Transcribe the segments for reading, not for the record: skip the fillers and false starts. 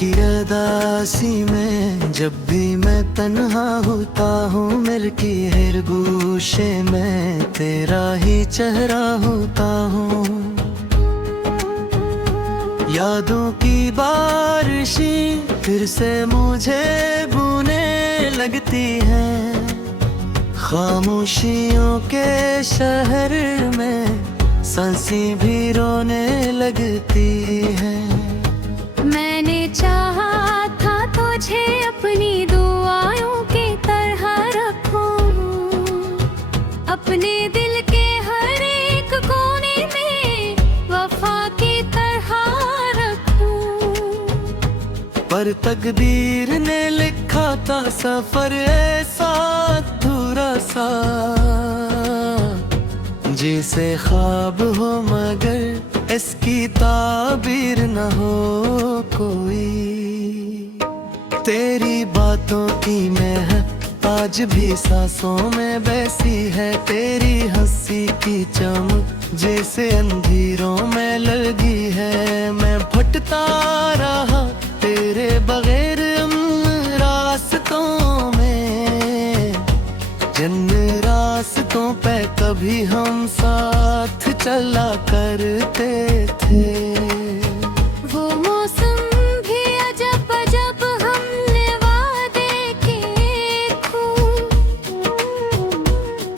की अदासी में जब भी मैं तन्हा होता हूँ, मिलकी हर गोशे में तेरा ही चेहरा होता हूँ। यादों की बारिशें फिर से मुझे बूने लगती हैं, खामोशियों के शहर में सांसें भी रोने लगती हैं। मैंने चाहा था तुझे अपनी दुआओं की तरह रखूं, अपने दिल के हर एक कोने में वफा की तरह रखूं। पर तकदीर ने लिखा था सफर ऐसा अधूरा सा, जिसे ख्वाब हो मगर इसकी ताबीर न हो कोई। तेरी बातों की महक आज भी सांसों में बसी है, तेरी हंसी की चमक जैसे अंधेरों में लगी है। मैं भटकता रहा तेरे बगैर रास्तों में, जिन रास्तों पे कभी हम साथ चला करते थे। वो मौसम भी अजब अजब हमने वादे किए खूब,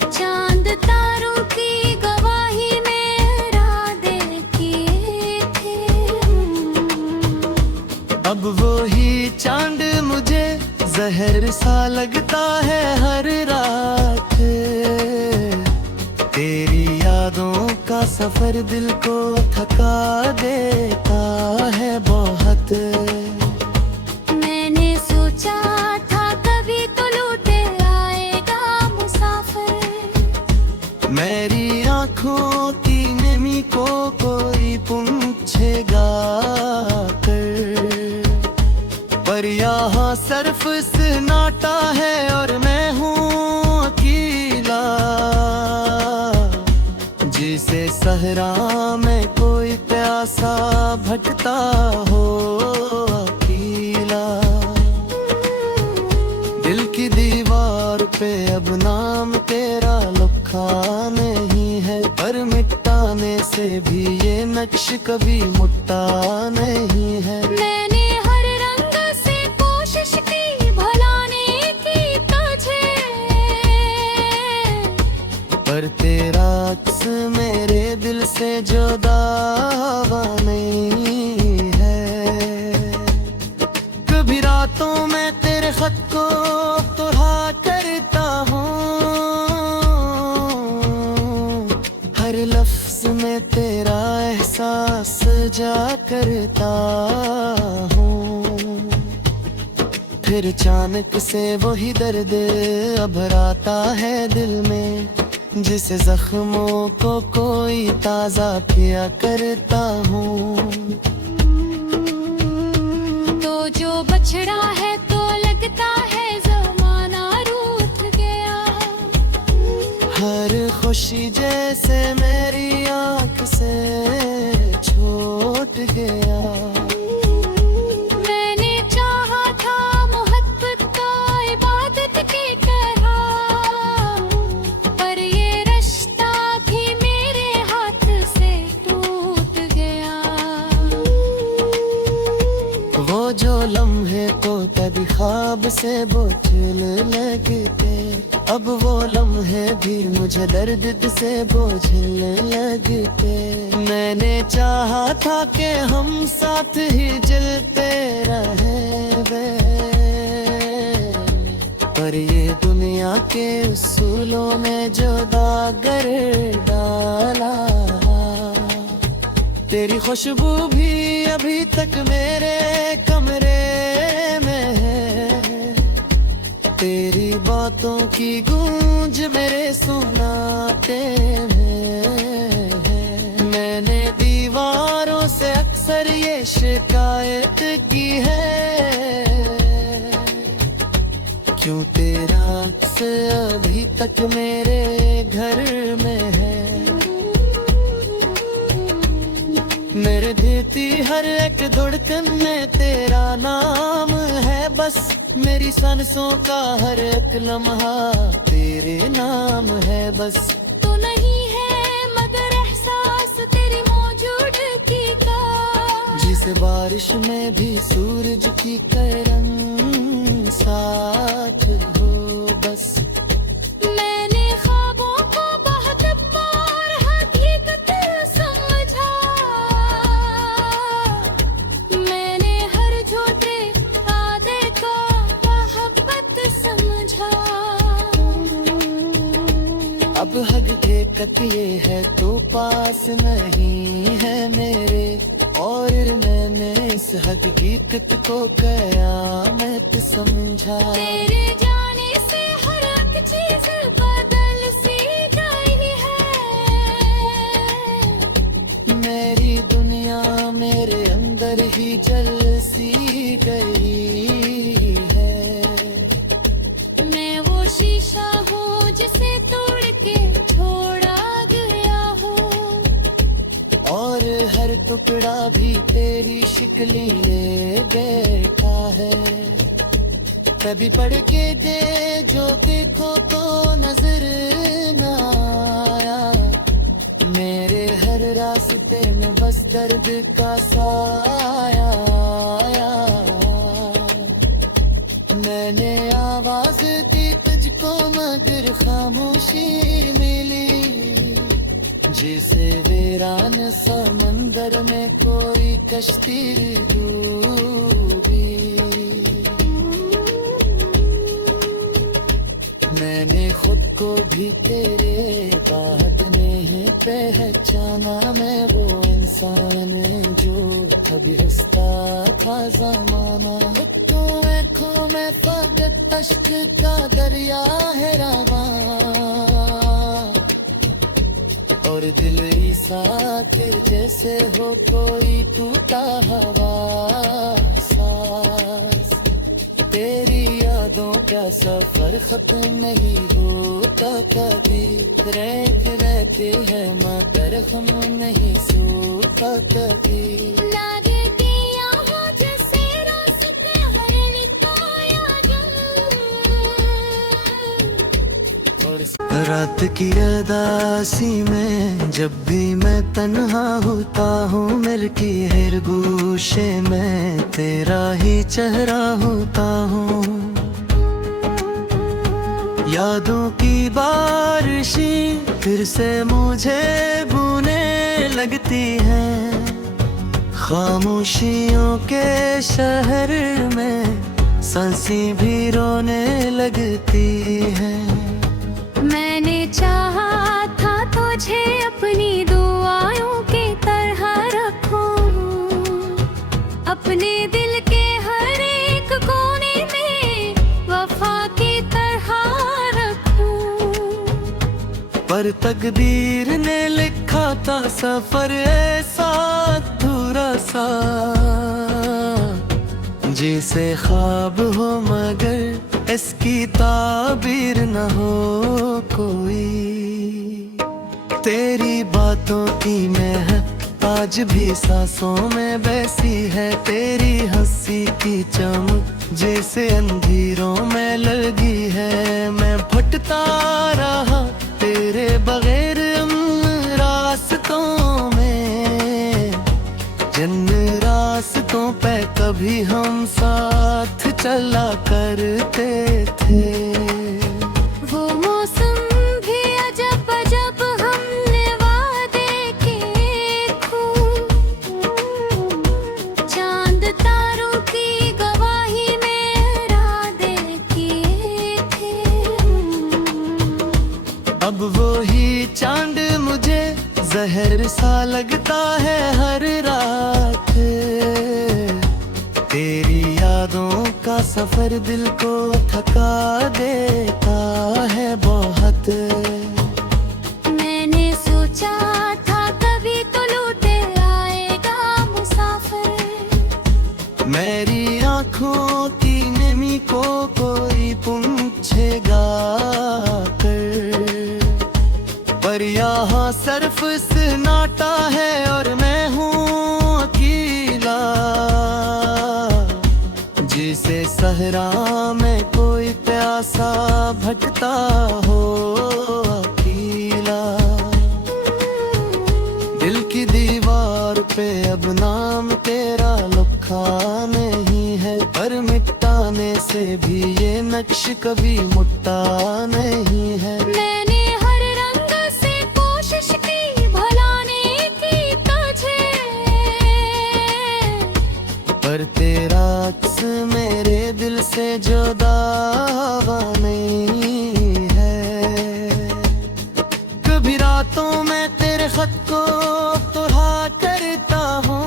चांद तारों की गवाही में इरादे किए थे। अब वो ही चांद मुझे जहर सा लगता है हर रात, तेरी यादों का सफर दिल को थका देता है बहुत। मैंने सोचा था कभी तो लौटे आएगा मुसाफिर, मेरी आँखों की नमी को कोई पूछेगा कर, पर यहाँ सिर्फ सन्नाटा है और मैं हूँ अकेला, जिसे सहरा में कोई प्यासा भटकता हो अकेला। दिल की दीवार पे अब नाम तेरा लिखा नहीं है, पर मिटाने से भी ये नक्श कभी मुटता नहीं है। मैंने हर रंग से कोशिश की भुलाने की तुझे, पर तेरा अक्स मेरे दिल से जुदा हुआ नहीं है। कभी रातों में तेरे खत को पढ़ा करता हूँ, हर लफ्ज में तेरा एहसास जा करता हूँ। फिर अचानक से वही दर्द अभराता है दिल में, जिसे जख्मों को कोई ताजा किया करता हूँ। तो जो बछड़ा है तो लगता है जमाना रूठ गया, हर खुशी जैसे मेरी आँख से छूट गया। मैंने चाहा था मोहब्बत को इबादत की तरह, पर ये रिश्ता भी मेरे हाथ से टूट गया। वो जो लम्हे तो कभी ख्वाब से बोझिल लगते, अब वो लम्हे भी मुझे दर्द से बोझिल लगते। मैंने चाहा था कि हम साथ ही जलते रहे वे, पर ये दुनिया के उसूलों में जो दागर डाला। तेरी खुशबू भी अभी तक मेरे कमरे में है, तेरी बातों की गूंज मेरे सुनाते में है। मैंने दीवारों से अक्सर ये शिकायत की है, क्यों तेरा अक्स अभी तक मेरे घर में है। मेरे देती हर एक धड़कन में तेरा नाम है बस, मेरी सांसों का हर एक लम्हा तेरे नाम है बस। तो नहीं है मगर एहसास तेरी मौजूदगी का, जिस बारिश में भी सूरज की किरण साथ हो बस। मैंने ख्वाबों को बहुत बार हकीकत समझा, मैंने हर झूठे वादे को मोहब्बत समझा। अब हकीकत ये है तो पास नहीं है मेरे, और मैंने इस हकीकत को कयामत समझा। तेरे जाने से हर एक चीज बदल सी गई है, मेरी दुनिया मेरे अंदर ही जल सी गई है। मैं वो शीशा हूँ जिसे तोड़ के छोड़ा गया हूँ, और हर टुकड़ा भी तेरी शिकली ले बैठा है। कभी पढ़ के दे जो देखो तो नजर न आया, मेरे हर रास्ते में बस दर्द का साया आया। मैंने आवाज दी तुझको मगर खामोशी मिली, जिसे वीरान समंदर में कोई कश्ती डूबी। मैंने खुद को भी तेरे बाद नहीं पहचाना, मैं वो इंसान जो कभी हंसता था जमाना। तो आँखों में फकत अश्क का दरिया है रवा, और दिल साथ जैसे हो कोई टूटा हवा सांस। तेरी यादों का सफर खत्म नहीं होता कभी, रहते रहते हैं मगर हम नहीं सोता कभी। लागे दिया हो जैसे रास्ते हर निकाया और रात की अदासी में जब भी मैं तन्हा होता हूँ, मिलकी हर गोशे में तेरा ही चेहरा होता हूँ। यादों की बारिशें फिर से मुझे बुने लगती हैं, खामोशियों के शहर में सांसें भी रोने लगती हैं। मैंने चाहा था तुझे अपनी दुआओं की तरह रखूं, अपने दिल के हर एक कोने में वफा की तरह रखूं। पर तकदीर ने लिखा था सफर ऐसा अधूरा सा, जैसे ख्वाब हो मगर इसकी ताबीर न हो कोई। तेरी बातों की महक आज भी सांसों में बैसी है, तेरी हंसी की चमक जैसे अंधेरों में लगी है। मैं भटकता रहा तेरे बगैर रास्तों में, जिन रास्तों पे कभी हम साथ चला करते थे। वो मौसम भी अजब अजब हमने वादे किए खूब, चांद तारों की गवाही में इरादे किए थे। अब वो ही चांद मुझे जहर सा लगता है हर रात, तेरी यादों का सफर दिल को थका देता है बहुत। मैंने सोचा था कभी तो लौटे आएगा मुसाफिर, मेरी आँखों की नमी को कोई पूछेगा कर, पर यहाँ सिर्फ सन्नाटा है और मैं हूँ राह में कोई प्यासा भटका हो अकेला, दिल की दीवार पे अब नाम तेरा लिखा नहीं है, पर मिटाने से भी ये नक्श कभी मुटता नहीं है। मैंने हर रंग से कोशिश की भुलाने की तुझे, पर तेरा अक्स मेरे दिल से जुदा नहीं है। कभी रातों में तेरे खत को पढ़ा करता हूँ,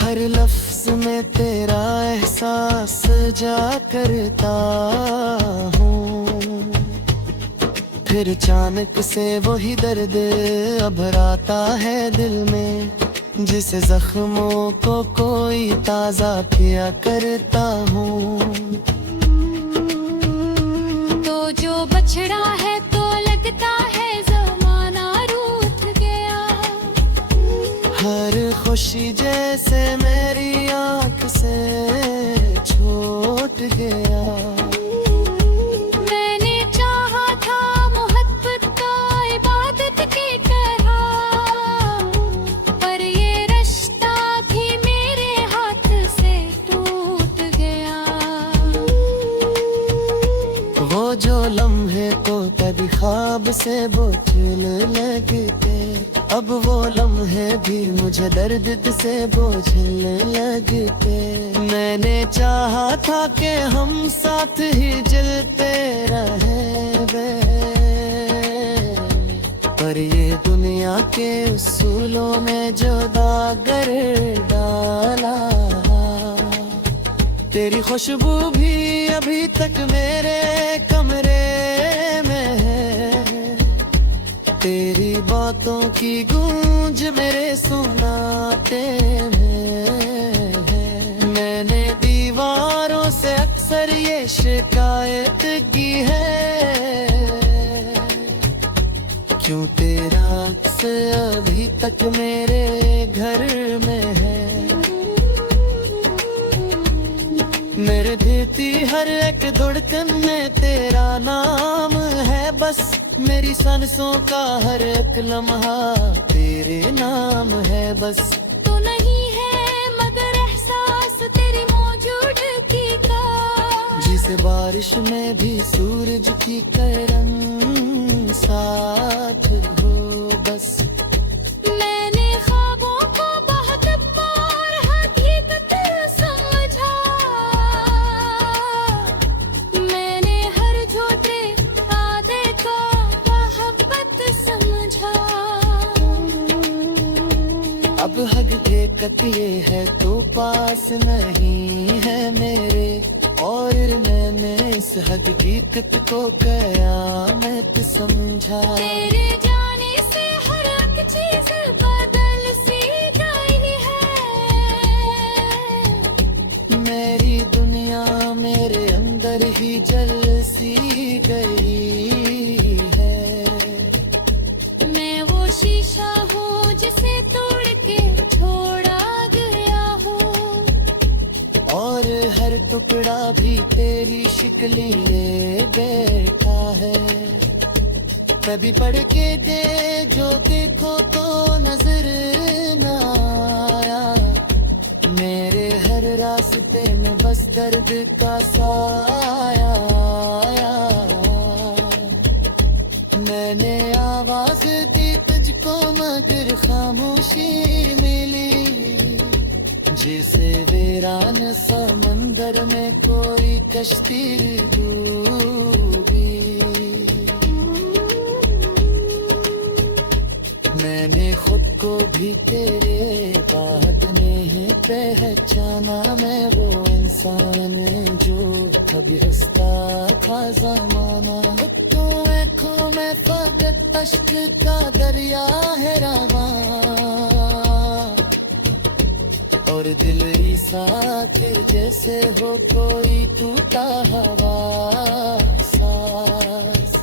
हर लफ्ज में तेरा एहसास जा करता हूँ। फिर अचानक से वही दर्द अभराता है दिल में, जिसे जख्मों को कोई ताजा किया करता हूँ। तो जो बछड़ा है तो लगता है जमाना रूठ गया, हर खुशी जैसे मेरी आँख से छूट गया। मैंने चाहा था मोहब्बत को इबादत की तरह, पर ये रिश्ता भी मेरे हाथ से टूट गया। वो जो लम्हे तो कभी ख्वाब से बोझिल लगते, अब वो लम्हे भी मुझे दर्द से बोझिल लगते। मैंने चाहा था कि हम साथ ही जलते रहें वे, पर ये दुनिया के उसूलों में जो दागर डाला, तेरी खुशबू भी अभी तक मेरे कमरे में है, तेरी बातों की गूंज मेरे सुनाते में है। मैंने दीवारों से अक्सर ये शिकायत की है, क्यों तेरा अक्स अभी तक मेरे घर में है। मेरे भीती हर एक धड़कन में तेरा नाम है, बस मेरी सांसों का हर एक लम्हा तेरे नाम है बस। तो नहीं है मगर एहसास तेरी मौजूदगी का, जिसे बारिश में भी सूरज की किरण साथ हो बस। मैंने ख्वाबों को बहुत बार हकीकत समझा, मैंने हर झूठे वादे को मोहब्बत समझा। अब हकीकत ये है तो पास नहीं है मेरे, और मैंने इस हकीकत को कयामत समझा। तेरे जाने से हर एक चीज बदल सी गई है, मेरी दुनिया मेरे अंदर ही जल सी गई है। मैं वो शीशा हूँ जिसे तोड़ के छोड़ा गया हूँ, और हर टुकड़ा भी तेरी शिकली ले बैठा है। कभी पढ़ के दे जो देखो तो नजर न आया, मेरे हर रास्ते में बस दर्द का साया आया। मैंने आवाज दी तुझको मगर खामोशी मिली, जिसे वीरान समंदर में कोई कश्ती डूबी। मैंने खुद को भी तेरे बाद नहीं पहचाना, मैं वो इंसान जो कभी हंसता था जमाना। तो आँखों में फकत अश्क का दरिया है रवा, और दिल साथ जैसे हो कोई टूटा हवा सांस।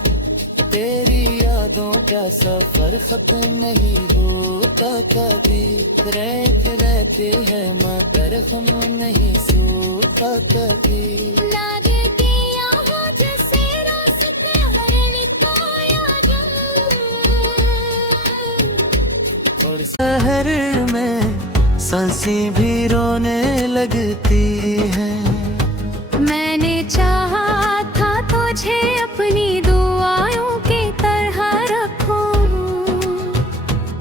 तेरी यादों का सफर खत्म नहीं होता कभी, रहते रहते है मगर हम नहीं सोता कभी। लागे कि यहाँ जैसे रास्ते है लिखाया और शहर में सांसें भी रोने लगती है। मैंने चाहा था तुझे अपनी दुआओं की तरह रखूं,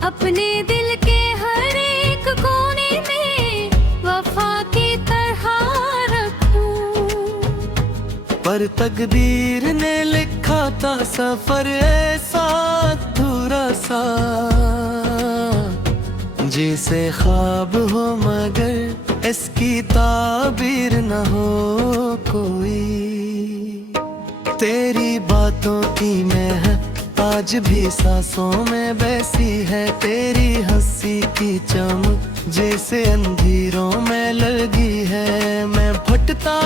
अपने दिल के हर एक कोने में वफा की तरह रखूं। पर तकदीर ने लिखा था सफर ऐसा अधूरा सा, जिसे ख्वाब हो मगर इसकी ताबीर न हो कोई। तेरी बातों की महक आज भी सांसों में बसी है, तेरी हंसी की चमक जैसे अंधेरों में लगी है। मैं भटकता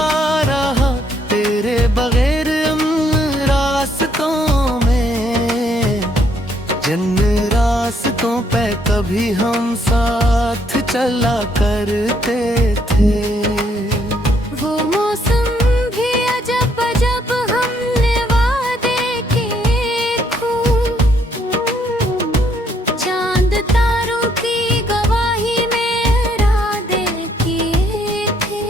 रहा तेरे बगैर रास्तों में, जिन रास्तों पे कभी हम साथ चला करते थे। वो मौसम भी अजब अजब हमने वादे किए खूब, चांद तारों की गवाही में इरादे किए थे।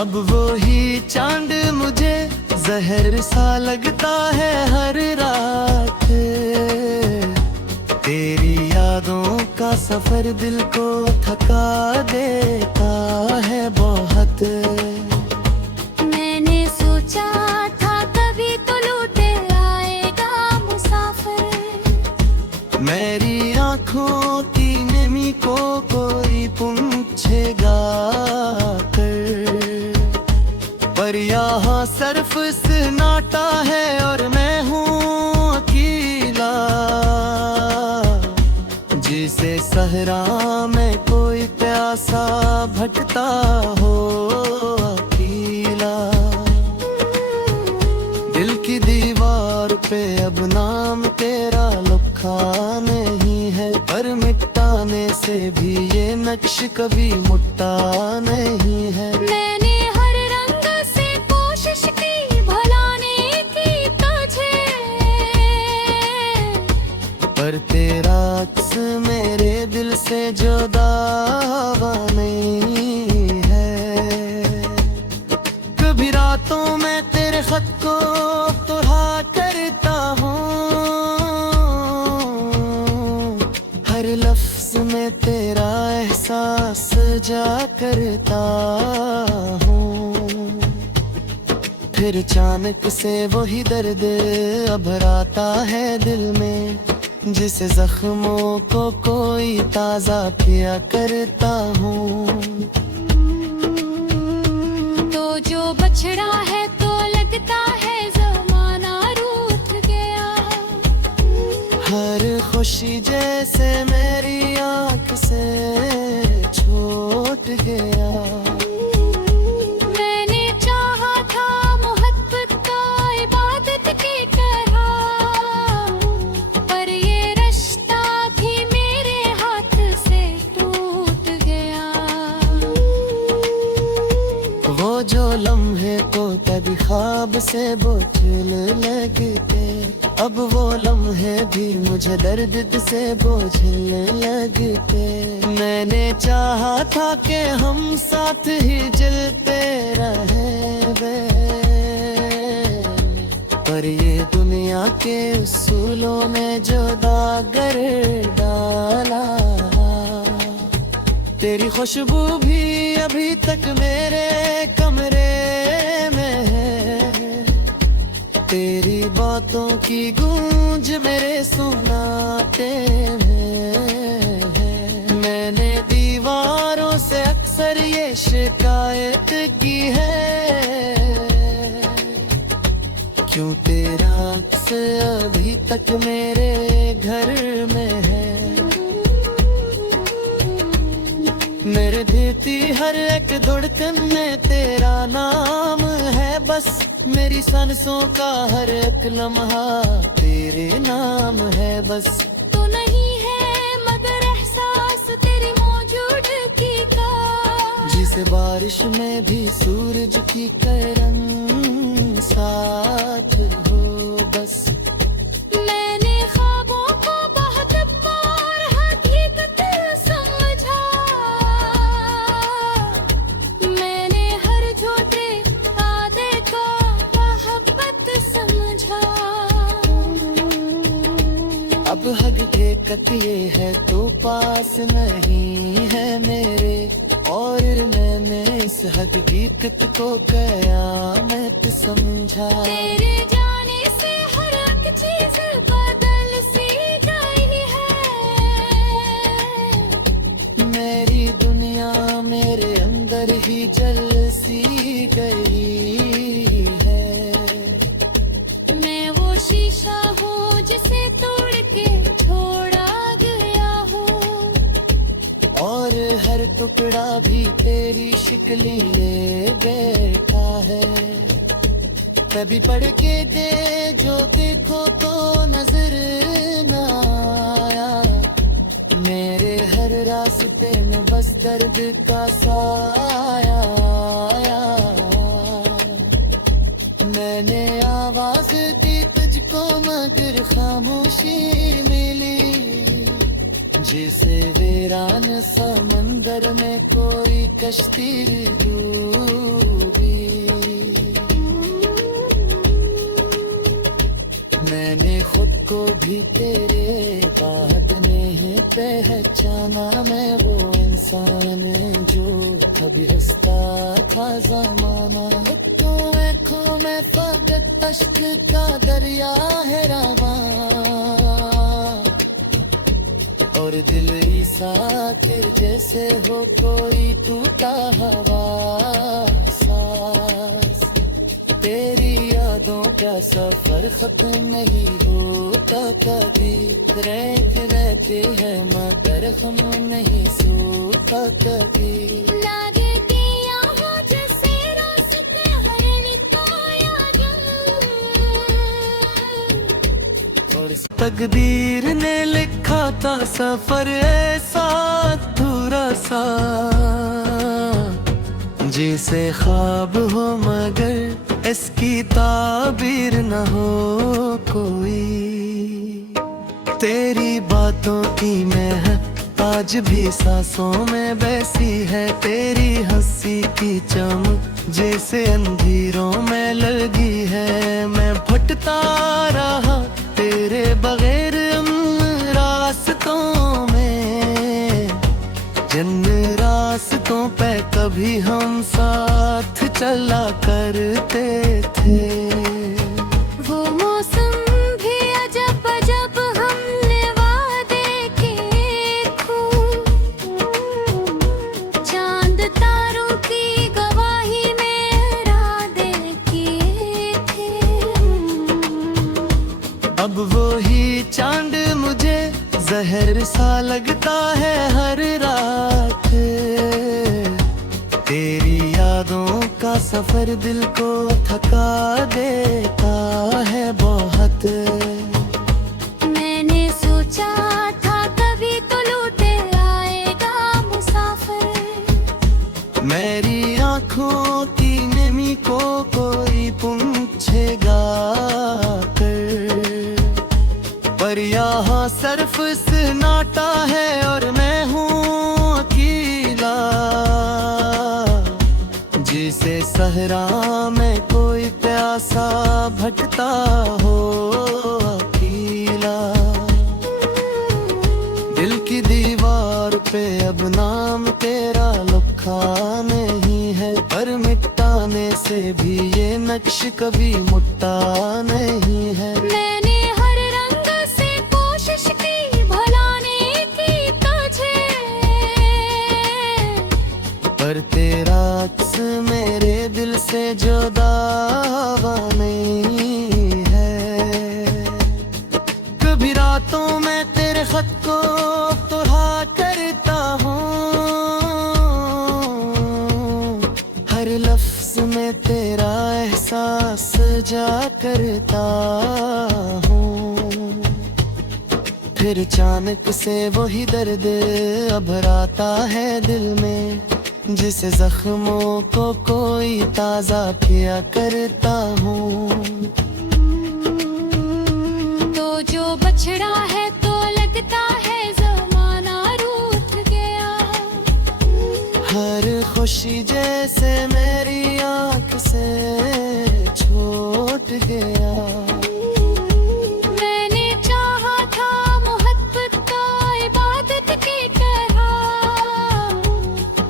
अब वो ही चांद मुझे जहर सा लगता है हर रात, तेरी यादों का सफर दिल को थका देता है बहुत। मैंने सोचा था कभी तो लौटे आएगा मुसाफिर, मेरी आँखों की नमी को कोई पूछेगा कर, पर यहाँ सिर्फ सन्नाटा है और मैं हूँ अकेला, जिसे सहरा में कोई प्यासा भटकता हो अकेला। दिल की दीवार पे अब नाम तेरा लिखा नहीं है, पर मिटाने से भी ये नक्श कभी मुटता नहीं है। मैंने हर रंग से कोशिश की भुलाने की तुझे, पर तेरा अक्स मेरे दिल से जुदा नहीं है। कभी रातों में तेरे खत को पढ़ा करता हूँ, हर लफ्ज में तेरा एहसास जा करता हूँ। फिर अचानक से वही दर्द अभराता है दिल में, जिसे जख्मों को कोई ताजा पिया करता हूँ। तो जो बछड़ा है तो लगता है जमाना रूठ गया, हर खुशी जैसे मेरी आँख से छूट गया। मैंने चाहा था मोहब्बत को इबादत की तरह, पर ये रिश्ता भी मेरे हाथ से टूट गया। वो जो लम्हे तो कभी ख्वाब से बोझल लगते, अब वो लम्हे भी मुझे दर्द से बोझल लगते। मैंने चाहा था कि हम साथ ही जलते रहे वे, पर ये दुनिया के उसूलों में जो दागर डाला। तेरी खुशबू भी अभी तक मेरे कमरे में है, तेरी बातों की गूंज मेरे सुनाते में है। मैंने दीवारों से अक्सर ये शिकायत की है, क्यों तेरा अक्स अभी तक मेरे घर में है। मेरे देती हर एक धड़कन में तेरा नाम है बस, मेरी सांसों का हर एक लम्हा तेरे नाम है बस। तो नहीं है मगर एहसास तेरी मौजूदगी का, जिसे बारिश में भी सूरज की किरण साथ हो बस। मैंने ख्वाबों को बहुत बार हकीकत समझा, मैंने हर छोटे वादे को मोहब्बत समझा। अब हकीकत ये है तो पास नहीं है मेरे, और मैंने इस हकीकत को कयामत समझा। तेरे जाने से हर एक चीज बदल सी गई है, मेरी दुनिया मेरे अंदर ही जल सी गई है। मैं वो शीशा हूँ जिसे तोड़ के छोड़ा गया हूँ, और हर टुकड़ा भी तेरी शिकली ले बैठा है। कभी पढ़ के दे जो देखो तो नजर न आया, मेरे हर रास्ते में बस दर्द का साया आया। मैंने आवाज दी तुझको मगर खामोशी मिली, जिसे वीरान समंदर में कोई कश्ती डूबी। मैंने खुद को भी तेरे बाद नहीं पहचाना, मैं वो इंसान जो कभी हंसता था जमाना। तो आँखों में फकत अश्क का दरिया है रवा, और दिल साकिर जैसे हो कोई टूटा हवा सांस। तेरी यादों का सफर खत्म नहीं होता कभी, रहते रहते हैं मगर हम नहीं सोता कभी। लागे कि यहाँ जैसे रास्ते हर निकाया और तकदीर ने लिखा था सफर ऐसा अधूरा सा, जिसे ख्वाब हो मगर इसकी ताबीर न हो कोई। तेरी बातों की महक आज भी सांसों में बैसी है, तेरी हंसी की चमक जैसे अंधेरों में लगी है। मैं भटकता रहा तेरे बगैर रास्तों में, जिन रास्तों पे कभी हम साथ चला करते थे। वो मौसम भी अजब अजब हमने वादे किए खूब, चांद तारों की गवाही में इरादे किए थे। अब वो ही चांद मुझे जहर सा लगता है हर रात, तेरी यादों का सफर दिल को थका देता है बहुत। मैंने सोचा था कभी तो लौटे आएगा मुसाफिर, मेरी आँखों की नमी को कोई पूछेगा कर, पर यहाँ सिर्फ सन्नाटा है और मैं हूँ अकेला, जिसे सहरा में कोई प्यासा भटता हो अकेला। दिल की दीवार पे अब नाम तेरा लिखा नहीं है, पर मिटाने से भी ये नक्श कभी मुट्टा नहीं है। मैंने हर रंग से कोशिश की भुलाने की तुझे, पर तेरा अक्स मेरे दिल से जुदा नहीं है। कभी रातों में तेरे खत को तुहा करता हूँ, सजा करता हूँ। फिर अचानक से वही दर्द अभराता है दिल में, जिस जख्मों को कोई ताजा किया करता हूँ। तो जो बछड़ा है तो लगता है जमाना रूठ गया। हर खुशी जैसे मेरी आंख से छूट गया। मैंने चाहा था मोहब्बत को इबादत की तरह,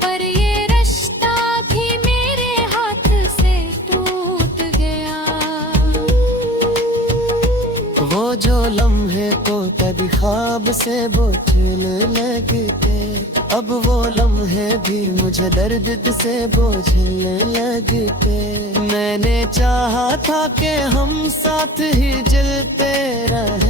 पर ये रिश्ता भी मेरे हाथ से टूट गया। वो जो लम्हे तो कभी ख्वाब से बोझिल लगते, अब वो लम्हे भी मुझे दर्द से बोझिल लगते। मैंने चाहा था कि हम साथ ही जलते रहे,